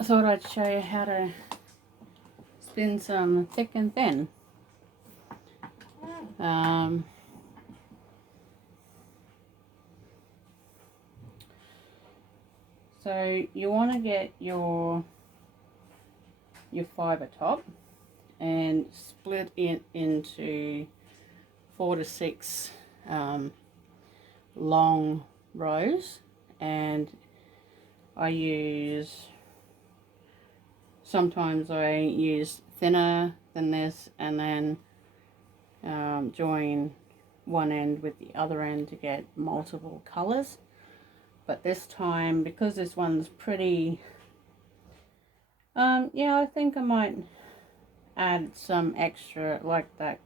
I thought I'd show you how to spin some thick and thin. So you want to get your fibre top and split it into 4 to 6 long rows, and sometimes I use thinner than this and then join one end with the other end to get multiple colours. But this time, because this one's pretty, yeah, I think I might add some extra like that,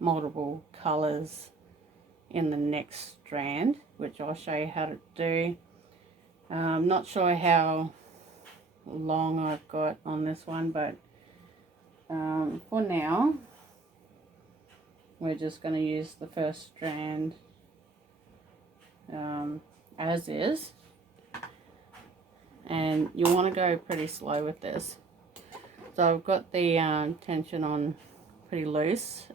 multiple colours in the next strand, which I'll show you how to do. I'm not sure how long I've got on this one, but for now we're just going to use the first strand as is, and you want to go pretty slow with this. So I've got the tension on pretty loose.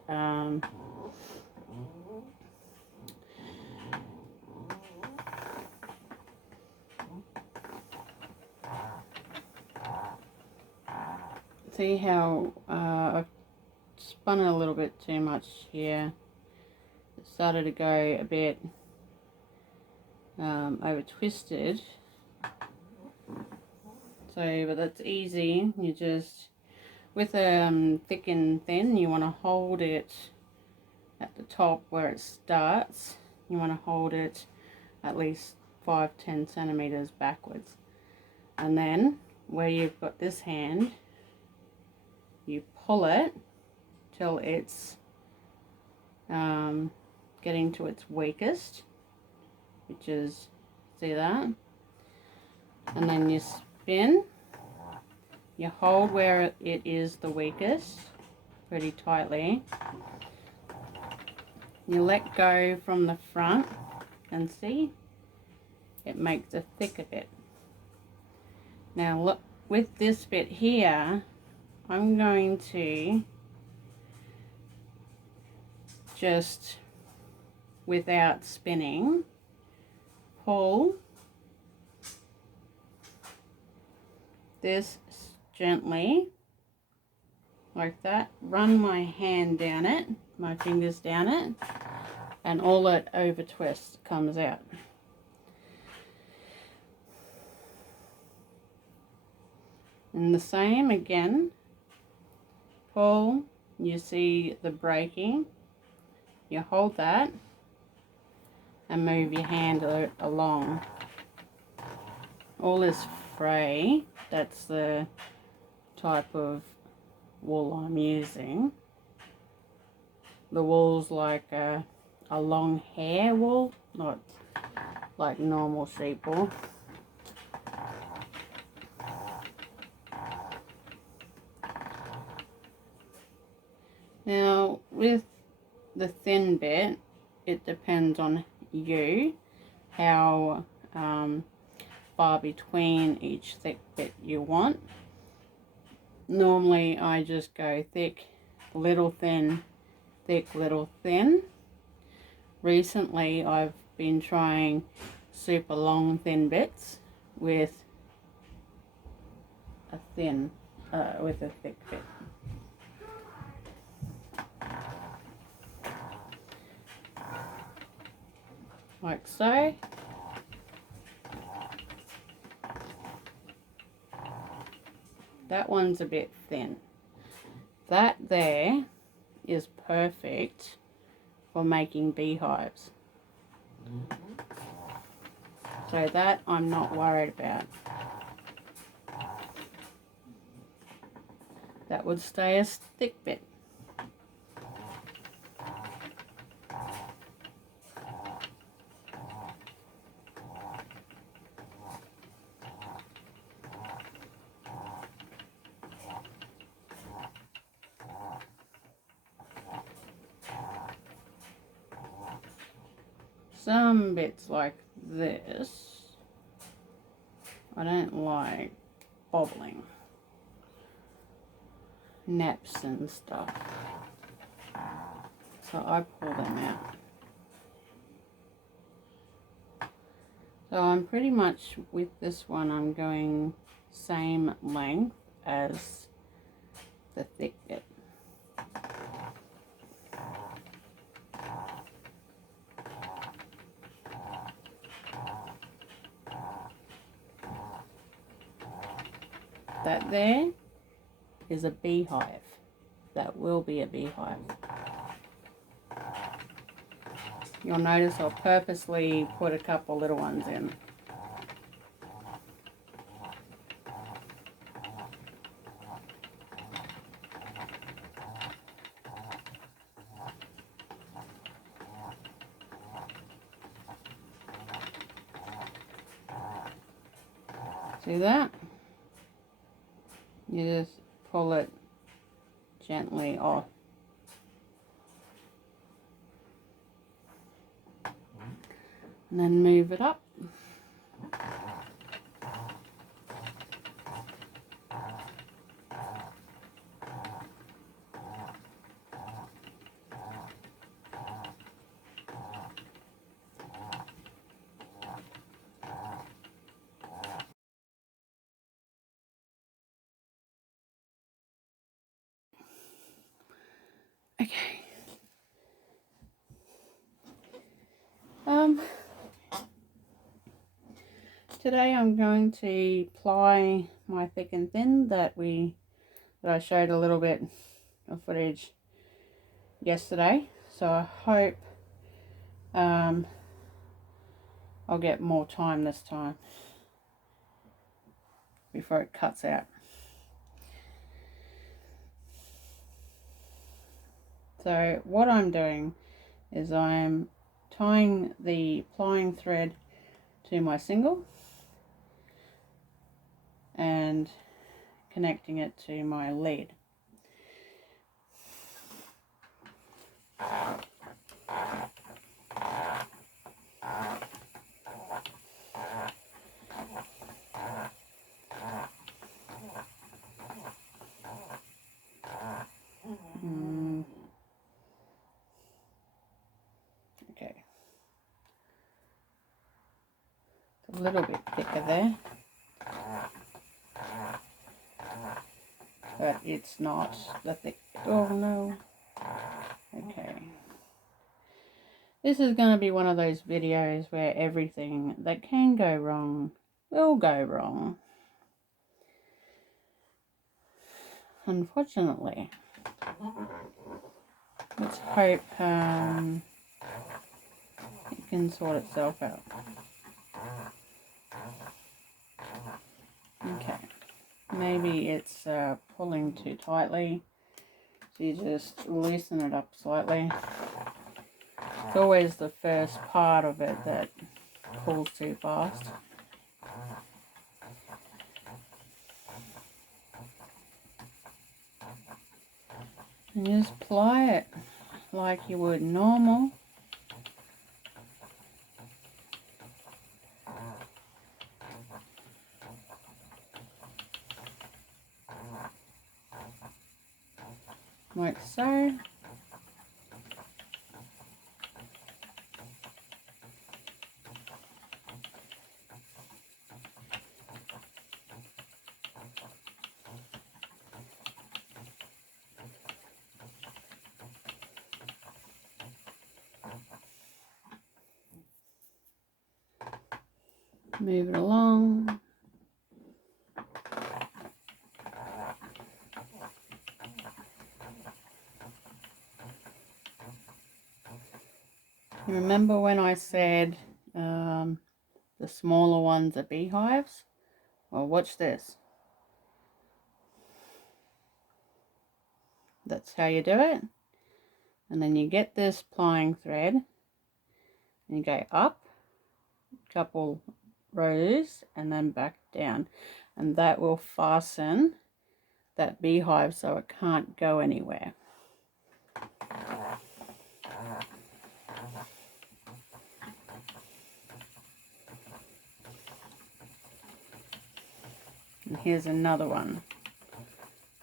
See how I've spun it a little bit too much here. It started to go a bit over twisted. So, but that's easy. You just, with a thick and thin, you want to hold it at the top where it starts. You want to hold it at least 5-10 centimeters backwards, and then where you've got this hand, you pull it till it's getting to its weakest, which is, see that, and then you spin. You hold where it is the weakest pretty tightly. You let go from the front, and see, it makes a thicker bit. Now look, with this bit here, I'm going to just, without spinning, pull this gently like that, run my hand down it, my fingers down it, and all that over twist comes out. And the same again, pull, you see the breaking, you hold that and move your hand along. All this fray, that's the type of wool I'm using. The wool's like a long hair wool, not like normal sheep wool. Now with the thin bit, it depends on you how far between each thick bit you want. Normally I just go thick, little thin, thick, little thin. Recently I've been trying super long thin bits with a thick bit. Like so. That one's a bit thin. That there is perfect for making beehives. So that I'm not worried about. That would stay a thick bit. Some bits like this I don't like bobbling naps and stuff, so I pull them out. So I'm pretty much with this one, I'm going same length as the thick bit. That there is a beehive. That will be a beehive. You'll notice I'll purposely put a couple little ones in. See that? You just pull it gently off. And then move it up. Okay. Today I'm going to ply my thick and thin that I showed a little bit of footage yesterday. So I hope I'll get more time this time before it cuts out. So what I'm doing is I'm tying the plying thread to my single and connecting it to my lead. Okay, it's a little bit thicker there, but it's not the thick. Oh no. Okay. This is going to be one of those videos where everything that can go wrong will go wrong. Unfortunately. Let's hope it can sort itself out. Okay. Maybe it's pulling too tightly. So you just loosen it up slightly. It's always the first part of it that pulls too fast. And just ply it like you would normal. Like so. Move it along. Remember when I said the smaller ones are beehives? Well, watch this. That's how you do it. And then you get this plying thread and you go up a couple rows and then back down, and that will fasten that beehive so it can't go anywhere. And here's another one,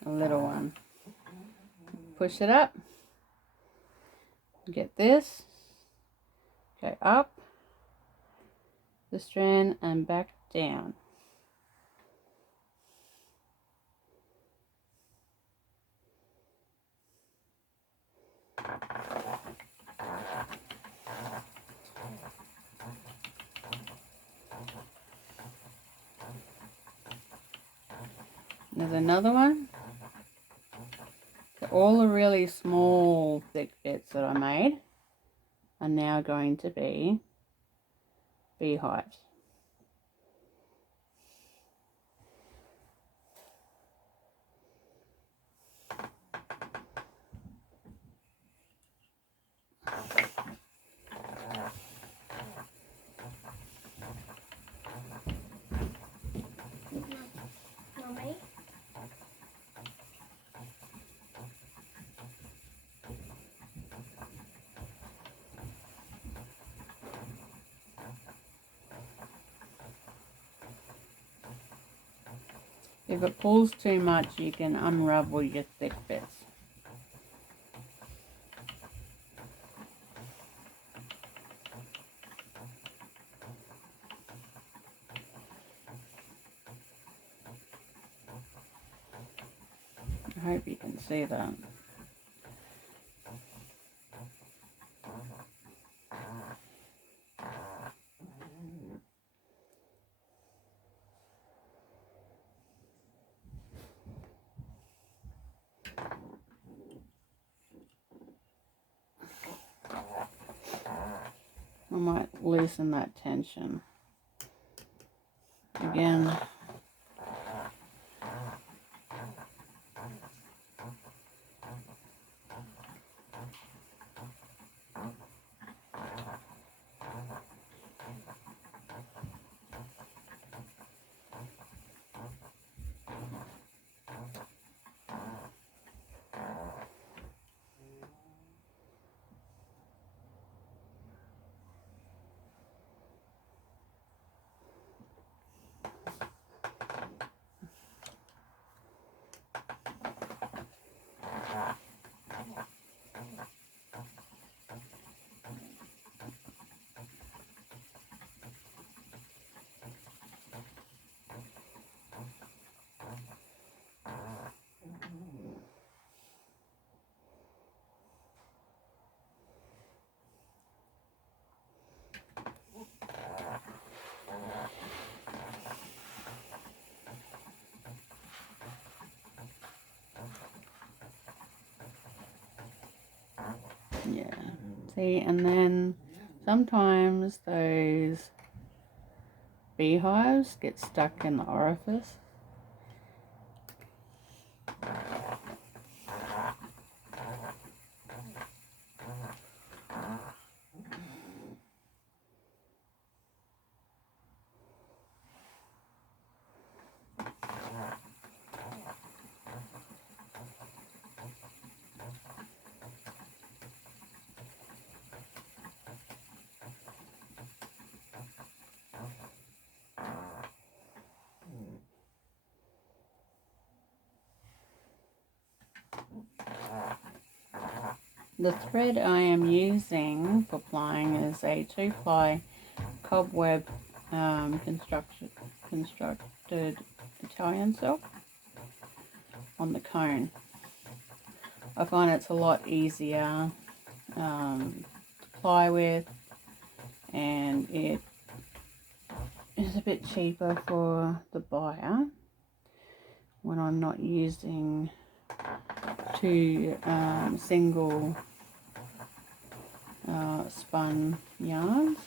a little one. Push it up, get this, go up the strand and back down. There's another one. So all the really small thick bits that I made are now going to be beehives. If it pulls too much, you can unravel your thick bits. I hope you can see that. I might loosen that tension. Again, yeah, see, and then sometimes those beehives get stuck in the orifice. The thread I am using for plying is a 2-ply cobweb constructed Italian silk on the cone. I find it's a lot easier to ply with, and it is a bit cheaper for the buyer when I'm not using two single spun yarns.